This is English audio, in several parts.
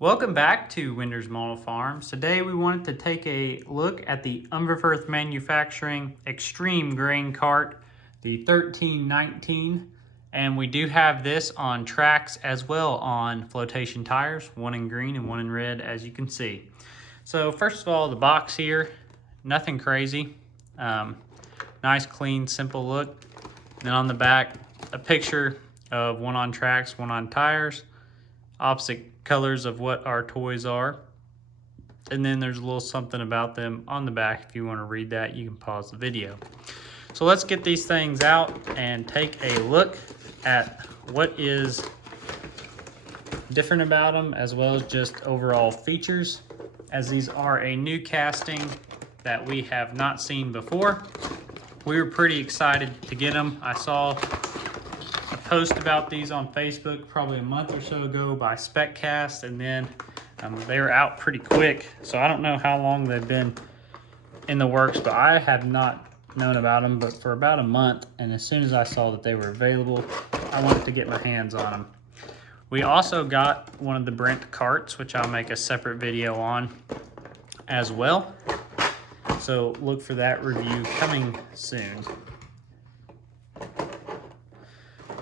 Welcome back to Winder's Model Farms. Today we wanted to take a look at the Unverferth Manufacturing Extreme Grain Cart, the 1319, and we do have this on tracks as well on flotation tires, one in green and one in red, as you can see. So first of all, the box here, nothing crazy. Nice, clean, simple look. And then on the back, a picture of one on tracks, one on tires, opposite colors of what our toys are. And then there's a little something about them on the back. If you want to read that, you can pause the video. So let's get these things out and take a look at what is different about them, as well as just overall features, as these are a new casting that we have not seen before. We were pretty excited to get them. I saw a post about these on Facebook probably a month or so ago by SpecCast, and then they were out pretty quick. So I don't know how long they've been in the works, but I have not known about them but for about a month, and as soon as I saw that they were available, I wanted to get my hands on them. We also got one of the Brent carts, which I'll make a separate video on as well. So look for that review coming soon.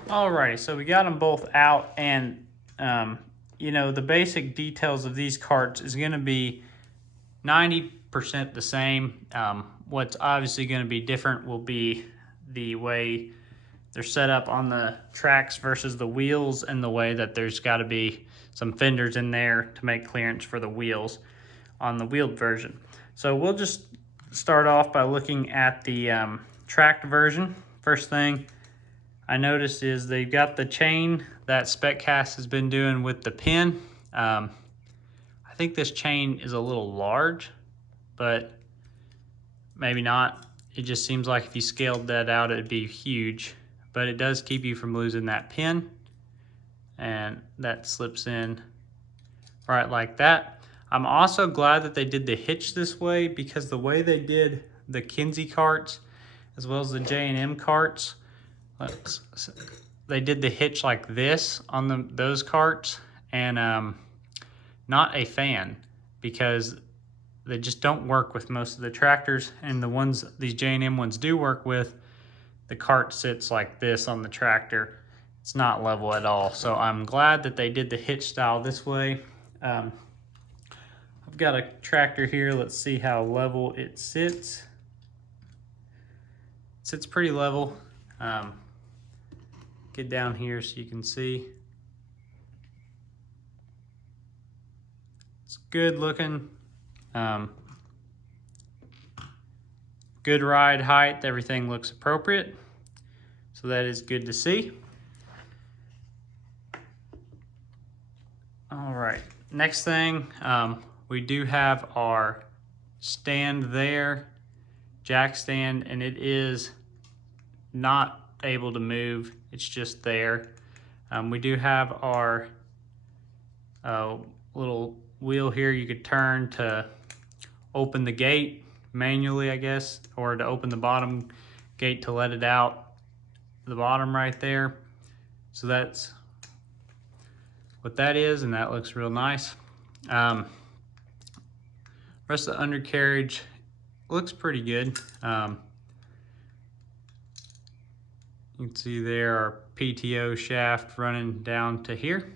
Alrighty, so we got them both out, and you know, the basic details of these carts is going to be 90% the same. What's obviously going to be different will be the way they're set up on the tracks versus the wheels, and the way that there's got to be some fenders in there to make clearance for the wheels on the wheeled version. So we'll just start off by looking at the tracked version. First thing I noticed is they've got the chain that SpecCast has been doing with the pin. I think this chain is a little large, but maybe not. It just seems like if you scaled that out, it'd be huge, but it does keep you from losing that pin, and that slips in right like that. I'm also glad that they did the hitch this way, because the way they did the Kinsey carts as well as the J&M carts, they did the hitch like this on those carts, and not a fan, because they just don't work with most of the tractors. And the ones these J&M ones do work with, the cart sits like this on the tractor. It's not level at all. So I'm glad that they did the hitch style this way. I've got a tractor here. Let's see how level it sits. It sits pretty level. Get down here so you can see. It's good looking. Good ride height. Everything looks appropriate. So that is good to see. All right, next thing, we do have our stand there, jack stand, and it is not able to move. It's just there. We do have our little wheel here you could turn to open the gate manually, I guess, or to open the bottom gate to let it out the bottom right there. So that's what that is, and that looks real nice. Rest of the undercarriage looks pretty good. You can see there our PTO shaft running down to here.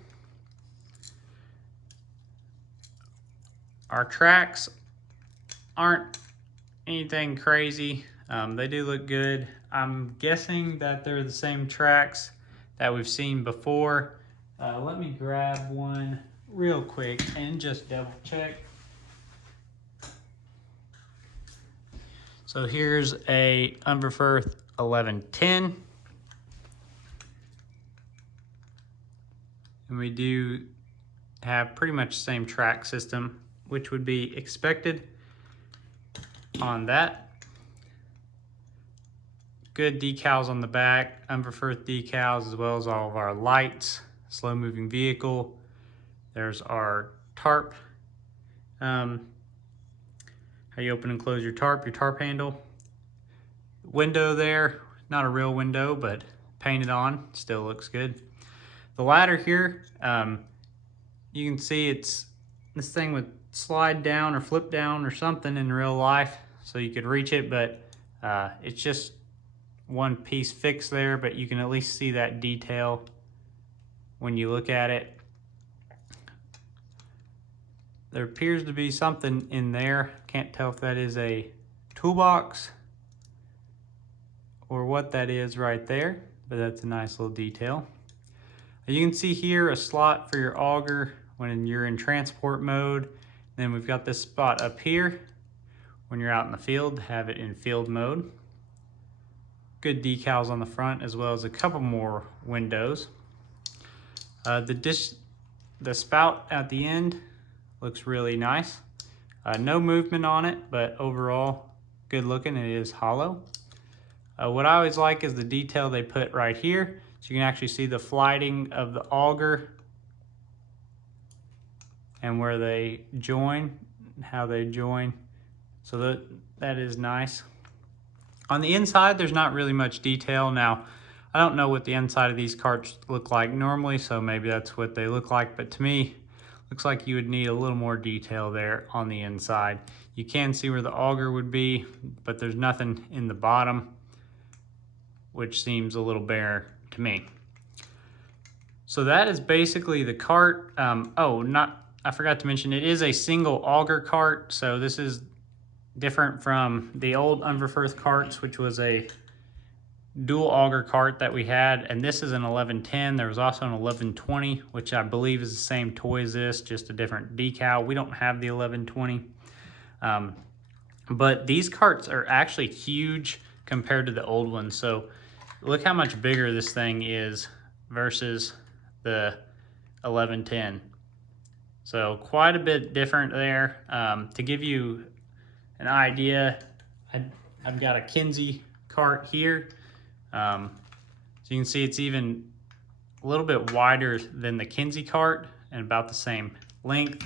Our tracks aren't anything crazy. They do look good. I'm guessing that they're the same tracks that we've seen before. Let me grab one real quick and just double check. So here's a Unverferth 1110. And we do have pretty much the same track system, which would be expected on that. Good decals on the back, Unverferth decals, as well as all of our lights, slow moving vehicle. There's our tarp. How you open and close your tarp handle. Window there, not a real window, but painted on, still looks good. The ladder here, you can see it's this thing would slide down or flip down or something in real life so you could reach it, but it's just one piece fixed there, but you can at least see that detail when you look at it. There appears to be something in there. Can't tell if that is a toolbox or what that is right there, but that's a nice little detail. You can see here a slot for your auger when you're in transport mode. Then we've got this spot up here when you're out in the field, have it in field mode. Good decals on the front, as well as a couple more windows. The spout at the end looks really nice. No movement on it, but overall good looking. It is hollow. What I always like is the detail they put right here. So you can actually see the flighting of the auger and where they join, how they join. So that is nice. On the inside, there's not really much detail. Now, I don't know what the inside of these carts look like normally, so maybe that's what they look like, but to me, looks like you would need a little more detail there on the inside. You can see where the auger would be, but there's nothing in the bottom, which seems a little bare to me. So that is basically the cart. I forgot to mention, it is a single auger cart, so this is different from the old Unverferth carts, which was a dual auger cart that we had, and this is an 1110. There was also an 1120, which I believe is the same toy as this, just a different decal. We don't have the 1120. But these carts are actually huge compared to the old ones. So look how much bigger this thing is versus the 1110. So quite a bit different there. To give you an idea, I've got a Kinsey cart here. So you can see it's even a little bit wider than the Kinsey cart and about the same length.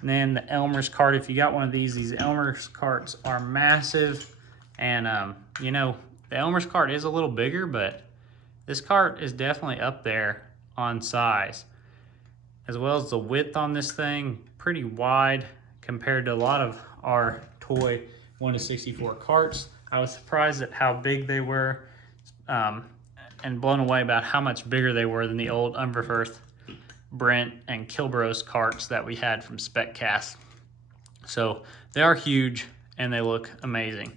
And then the Elmer's cart, if you got one of these Elmer's carts are massive. And you know, the Elmer's cart is a little bigger, but this cart is definitely up there on size. As well as the width on this thing, pretty wide compared to a lot of our toy 1/64 carts. I was surprised at how big they were, and blown away about how much bigger they were than the old Unverferth, Brent, and Kilbros carts that we had from SpecCast. So they are huge and they look amazing.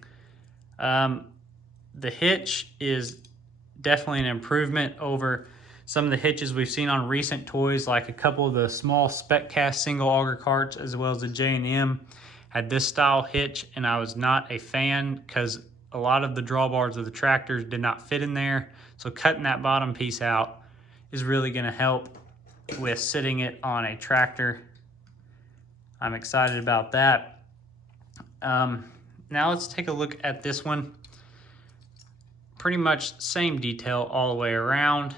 The hitch is definitely an improvement over some of the hitches we've seen on recent toys, like a couple of the small SpecCast single auger carts, as well as the J&M had this style hitch, and I was not a fan because a lot of the drawbars of the tractors did not fit in there. So cutting that bottom piece out is really going to help with sitting it on a tractor. I'm excited about that. Now let's take a look at this one. Pretty much same detail all the way around.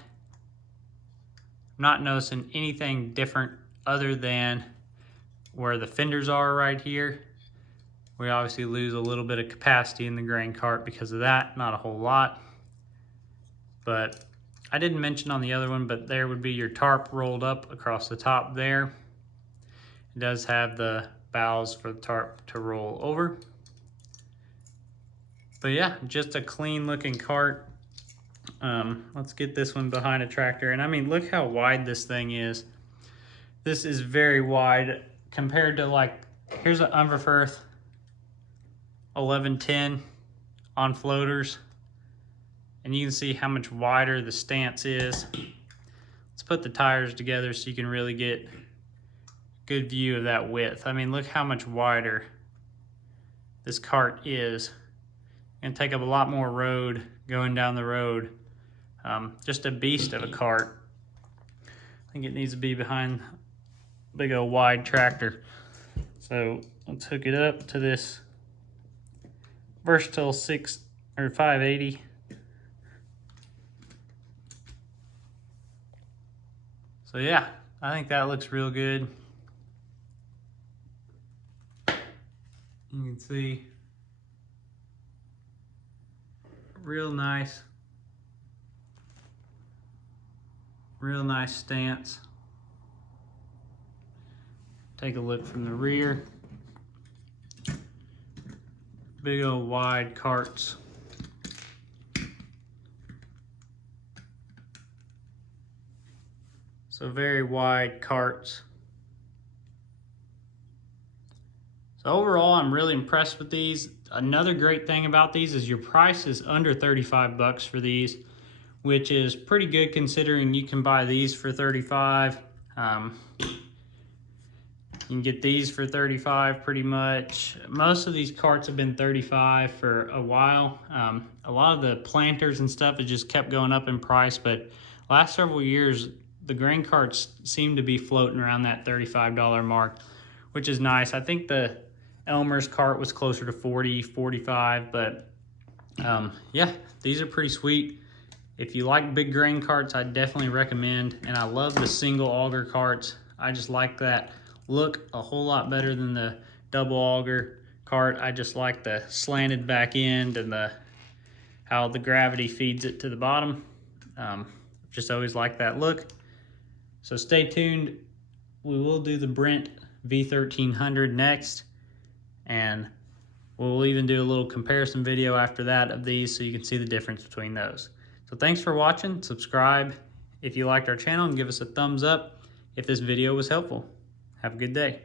I'm not noticing anything different other than where the fenders are right here. We obviously lose a little bit of capacity in the grain cart because of that, not a whole lot. But I didn't mention on the other one, but there would be your tarp rolled up across the top there. It does have the bows for the tarp to roll over. But yeah, just a clean looking cart. Let's get this one behind a tractor. And I mean, look how wide this thing is. This is very wide compared to, like, here's an Unverferth 1110 on floaters. And you can see how much wider the stance is. Let's put the tires together so you can really get a good view of that width. I mean, look how much wider this cart is. And take up a lot more road going down the road. Just a beast of a cart. I think it needs to be behind a big old wide tractor. So let's hook it up to this Versatile 580. So yeah, I think that looks real good. You can see, real nice stance. Take a look from the rear. Big old wide carts. So very wide carts. So overall, I'm really impressed with these. Another great thing about these is your price is under 35 bucks for these, which is pretty good considering you can buy these for 35. You can get these for 35 pretty much. Most of these carts have been 35 for a while. A lot of the planters and stuff has just kept going up in price, but last several years, the grain carts seem to be floating around that $35 mark, which is nice. I think the Elmer's cart was closer to 40, 45, but yeah, these are pretty sweet. If you like big grain carts, I definitely recommend, and I love the single auger carts. I just like that look a whole lot better than the double auger cart. I just like the slanted back end and how the gravity feeds it to the bottom. Just always like that look. So stay tuned. We will do the Brent V1300 next, and we'll even do a little comparison video after that of these so you can see the difference between those. So thanks for watching. Subscribe if you liked our channel and give us a thumbs up if this video was helpful. Have a good day.